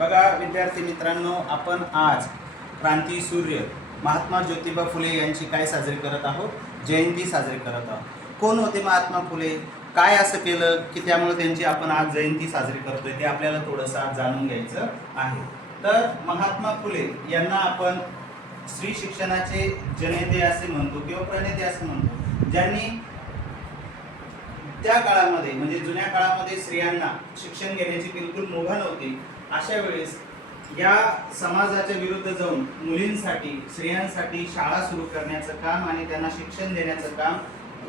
बघा विद्यार्थी मित्रांनो, आपण आज क्रांती सूर्य महात्मा ज्योतिबा फुले यांची काय साजरी करत आहोत? जयंती साजरी करत आहोत. कोण होते महात्मा फुले? काय असं केलं की त्यामुळे त्यांची आपण आज जयंती साजरी करतोय ते आपल्याला थोडंसं आज जाणून घ्यायचं आहे. तर महात्मा फुले यांना आपण स्त्री शिक्षणाचे जननेते असे म्हणतो किंवा प्रणेते असे म्हणतो, ज्यांनी त्या काळामध्ये म्हणजे जुन्या काळामध्ये स्त्रियांना शिक्षण घेण्याची बिलकुल मुभा नव्हती. अशा वेळेस या समाजाच्या विरुद्ध जाऊन मुलींसाठी स्त्रियांसाठी शाळा सुरू करण्याचं काम आणि त्यांना शिक्षण देण्याचं काम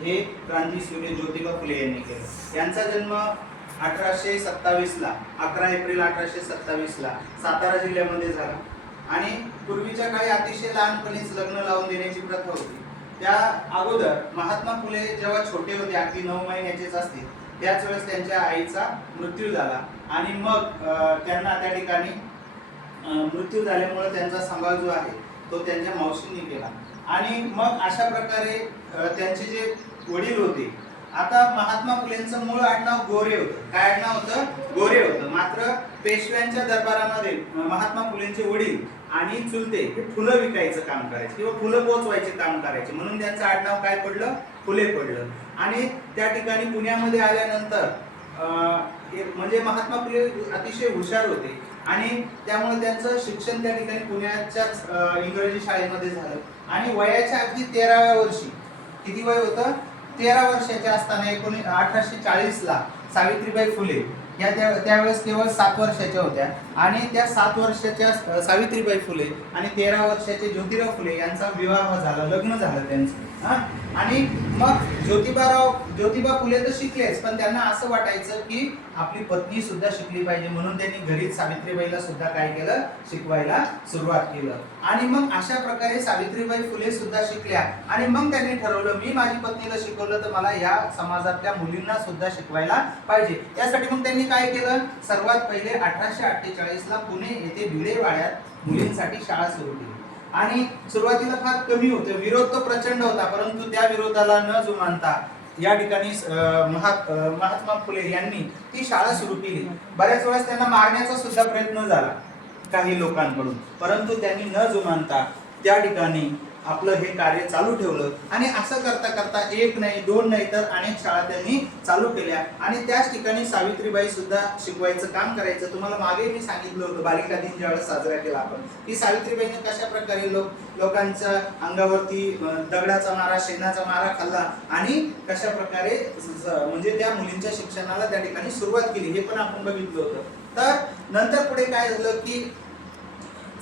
हे क्रांतीसूर्य ज्योतिबा फुले यांनी केलं. यांचा जन्म 1827ला 11 एप्रिल 1827ला सातारा जिल्ह्यामध्ये झाला आणि पूर्वीच्या काळी अतिशय लहानपणीच लग्न लावून देण्याची प्रथा होती. त्या अगोदर महात्मा फुले जेव्हा छोटे होते, अगदी 9 महिन्याचेच असतील, त्याच वेळेस त्यांच्या आईचा मृत्यू झाला आणि मग त्यांना त्या ठिकाणी मृत्यू झाल्यामुळे त्यांचा सांभाळ जो आहे तो त्यांच्या मावशींनी केला. आणि मग अशा प्रकारे त्यांचे जे वडील होते, आता महात्मा फुलेंचं मूळ आडनाव गोरे होतं. काय आडनाव होतं? गोरे होतं. मात्र पेशव्यांच्या दरबारामध्ये महात्मा फुलेंचे वडील आणि चुलते हे फुलं विकायचं काम करायचे किंवा फुलं पोचवायचे काम करायचे, म्हणून त्यांचं आडनाव काय पडलं? फुले पडलं. आणि त्या ठिकाणी पुण्यामध्ये आल्यानंतर म्हणजे महात्मा फुले अतिशय हुशार होते आणि त्यामुळे त्यांचं शिक्षण त्या ठिकाणी पुण्याच्याच इंग्रजी शाळेमध्ये झालं. आणि वयाच्या अगदी 13व्या वर्षी, किती वय होतं? 13 वर्षाच्या असताना 1840ला सावित्रीबाई फुले या त्यावेळेस केवळ 7 वर्षाच्या होत्या आणि त्या 7 वर्षाच्या सावित्रीबाई फुले आणि 13 वर्षाचे ज्योतिराव फुले यांचा विवाह झाला, लग्न झालं त्यांचं. आणि मग ज्योतिबा फुले तर शिकलेच, पण त्यांना असं वाटायचं की आपली पत्नी सुद्धा शिकली पाहिजे, म्हणून त्यांनी घरीच सावित्रीबाईला सुद्धा काय केलं? शिकवायला सुरुवात केलं. आणि मग अशा प्रकारे सावित्रीबाई फुले सुद्धा शिकल्या आणि मग त्यांनी ठरवलं, मी माझी पत्नीला शिकवलं तर मला या समाजातल्या मुलींना सुद्धा शिकवायला पाहिजे. यासाठी मग त्यांनी काय केलं? सर्वात पहिले 1848ला पुणे येथे भिडेवाड्यात मुलींसाठी शाळा सुरू केली. आणि सुरुवातीला फार कमी होते, विरोध तर प्रचंड होता, परंतु त्या विरोधाला न जुमानता या ठिकाणी महात्मा फुले यांनी ती शाळा सुरू केली. बऱ्याच वेळेस त्यांना मारण्याचा सुद्धा प्रयत्न झाला काही लोकांकडून, परंतु त्यांनी न जुमानता त्या ठिकाणी आपलं हे कार्य चालू ठेवलं. आणि असं करता करता 1 नाही 2 नाही तर अनेक शाळा त्यांनी चालू केल्या आणि त्याच ठिकाणी सावित्रीबाई सुद्धा शिकवायचं काम करायचं. तुम्हाला मागे मी सांगितलं होतं बालिका दिन ज्यावेळेस साजरा केला आपण, की सावित्रीबाईने कशा प्रकारे लोकांच्या अंगावरती दगडाचा मारा शेणाचा मारा खाल्ला आणि कशा प्रकारे म्हणजे त्या मुलींच्या शिक्षणाला त्या ठिकाणी सुरुवात केली, हे पण आपण बघितलं होतं. तर नंतर पुढे काय झालं की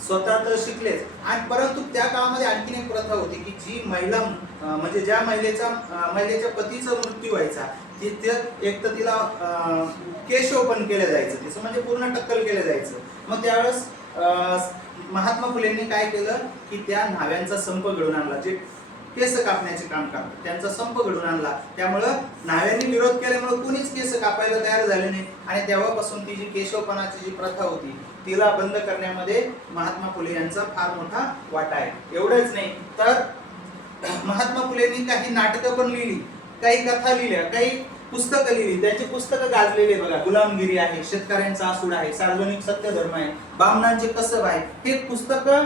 स्वतः तर शिकलेच आणि परंतु त्या काळामध्ये आणखीन एक प्रथा होती की जी महिला म्हणजे ज्या महिलेच्या पतीचा मृत्यू व्हायचा, एक तर तिला केशोपन केलं जायचं, तिचं म्हणजे पूर्ण टक्कल केलं जायचं. मग त्यावेळेस महात्मा फुलेंनी काय केलं की त्या न्हाव्यांचा संप घडवून आणला, जे केस कापण्याचे काम करतात त्यांचा संप घडून आणला. त्यामुळं न्हाव्यांनी विरोध केल्यामुळे कुणीच केस कापायला तयार झाले नाही आणि तेव्हापासून ती जी केशवपणाची जी प्रथा होती तिला बंद करण्यामध्ये महात्मा फुले यांचा फार मोठा वाटा आहे. एवढंच नाही तर महात्मा फुलेंनी काही नाटकं पण लिहिली, काही कथा लिहिल्या, काही पुस्तकं लिहिली. त्यांची पुस्तकं गाजलेली बघा. गुलामगिरी आहे, शेतकऱ्यांचा आसूड आहे, सार्वजनिक सत्यधर्म आहे, बामणांचे कसब आहे. हे पुस्तकं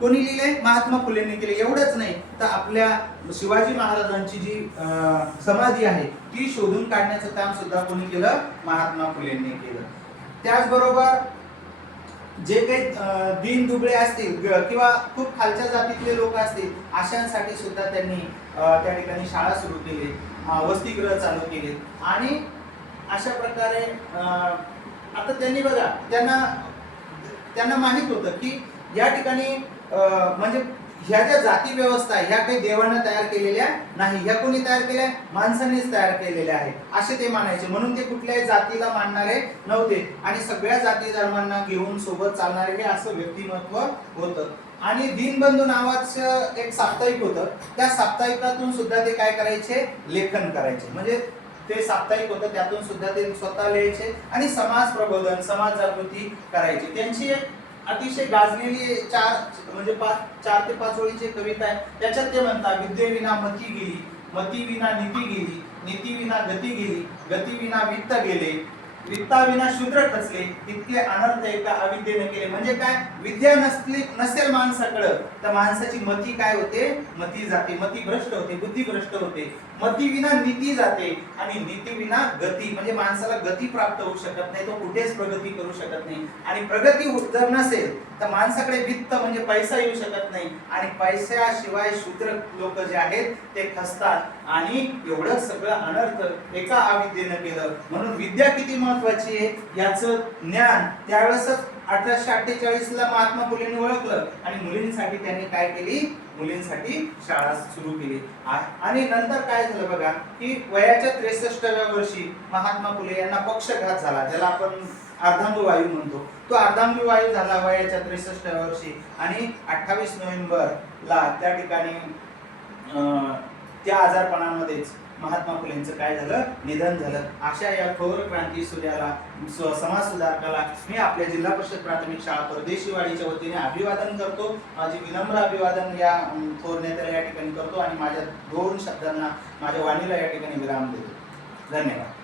कोणी लिहिले? महात्मा फुलेंनी केले. एवढंच नाही तर आपल्या शिवाजी महाराजांची जी समाधी आहे ती शोधून काढण्याचं काम सुद्धा कोणी केलं? महात्मा फुलेंनी केलं. त्याचबरोबर जे काही दीन दुबळे असतील किंवा खूप खालच्या जातीतले लोक असतील अशांसाठी सुद्धा त्यांनी त्या ठिकाणी शाळा सुरू केली, वसतिगृह चालू केले. आणि अशा प्रकारे आता त्यांनी बघा त्यांना माहित होतं की या ठिकाणी म्हणजे ह्या ज्या जाती व्यवस्था ह्या काही देवानं तयार केलेल्या नाही, ह्या कोणी तयार केल्या? माणसांनीच तयार केलेल्या आहे असे ते मानायचे. म्हणून ते कुठल्याही जातीला मानणारे नव्हते आणि सगळ्या जाती धर्मांना घेऊन सोबत चालणारे हे असं व्यक्तिमत्व होतं. आणि दीनबंधू नावाचं एक साप्ताहिक होतं, त्या साप्ताहिकातून सुद्धा ते काय करायचे? लेखन करायचे. म्हणजे ते साप्ताहिक होतं, त्यातून सुद्धा ते स्वतः लिहायचे आणि समाज प्रबोधन समाज जागृती करायची. त्यांची एक अतिशय गाजलेली 4 ते 5 ओळीची कविता आहे. त्याच्यात ते म्हणतात, विद्येविना मती गेली, मती विना नीती गेली, नीती विना गती गेली, गती विना वित्त गेले, वित्ताविना शूद्र खचले, इतके अनर्थ एका अविद्येने केले. म्हणजे काय, विद्या नसेल माणसाकडं तर माणसाची मती काय होते, मती जाते, मती भ्रष्ट होते, बुद्धी भ्रष्ट होते. मती विना नीती जाते आणि नीती विना गती, म्हणजे माणसाला गती प्राप्त होऊ शकत नाही, तो कुठेच प्रगती करू शकत नाही. आणि प्रगती जर नसेल तर माणसाकडे वित्त म्हणजे पैसा येऊ शकत नाही, आणि पैशाशिवाय शूद्र लोक जे आहेत ते खचतात. आणि एवढं सगळं अनर्थ एका अविद्येनं केलं. म्हणून विद्या किती महत्वाची आहे याचं ज्ञान त्यावेळेसच 1848 ला महात्मा फुलेंनी ओळखलं, आणि मुलींसाठी त्यांनी काय केली, मुलींसाठी शाळा सुरू केली. आणि नंतर काय झालं बघा, की वयाच्या 63व्या वर्षी महात्मा फुले यांना पक्षघात झाला, ज्याला आपण अर्धांगवायू वायू म्हणतो. तो अर्धांगवायू वायू झाला वयाच्या 63व्या वर्षी, आणि 28 नोव्हेंबरला त्या ठिकाणी त्या आजारपणामध्येच महात्मा फुलेंचं काय झालं, निधन झालं. अशा या थोर क्रांती सूर्याला, समाज सुधारकाला मी आपल्या जिल्हा परिषद प्राथमिक शाळा परदेशीवाडीच्या वतीने अभिवादन करतो. माझे विनम्र अभिवादन या थोर नेत्याला या ठिकाणी करतो, आणि माझ्या 2 शब्दांना, माझ्या वाणीला या ठिकाणी विराम देतो. धन्यवाद.